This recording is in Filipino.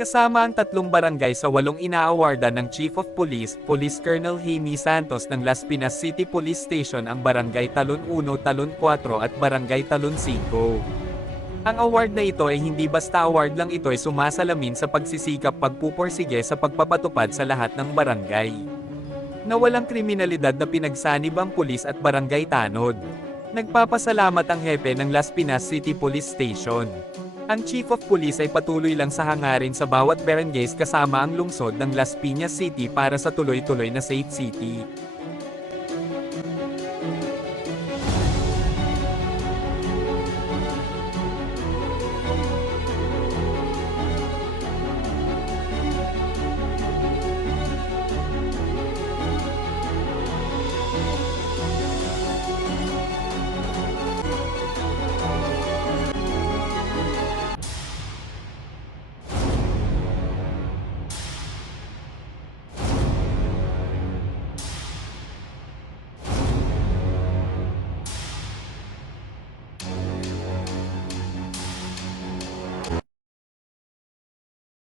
Kasama ang 3 barangay sa 8 inaawardan ng Chief of Police, Police Colonel Jaime Santos ng Las Piñas City Police Station ang Barangay Talon 1, Talon 4 at Barangay Talon 5. Ang award na ito ay hindi basta award lang, ito ay sumasalamin sa pagsisikap pagpupursige sa pagpapatupad sa lahat ng barangay na walang kriminalidad na pinagsanib ang pulis at barangay tanod. Nagpapasalamat ang hepe ng Las Piñas City Police Station. Ang Chief of Police ay patuloy lang sa hangarin sa bawat barangays kasama ang lungsod ng Las Piñas City para sa tuloy-tuloy na safe city.